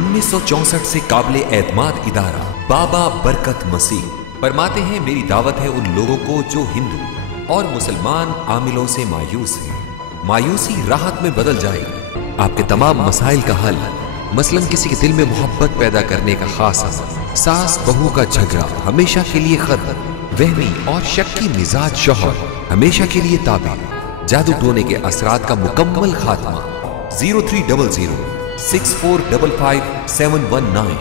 1964 से काबिले एतमाद इदारा बाबा बरकत मसीह फरमाते हैं, मेरी दावत है उन लोगों को जो हिंदू और मुसलमान आमिलों से मायूस हैं। मायूसी राहत में बदल जाएगी। आपके तमाम मसाइल का हल, मसलन किसी के दिल में मोहब्बत पैदा करने का खास असर, सास बहू का झगड़ा हमेशा के लिए खत्म, वहमी और शक्की मिजाज शौहर हमेशा के लिए ताबा, जादू टोने के असरात का मुकम्मल खात्मा। 0300 6455 719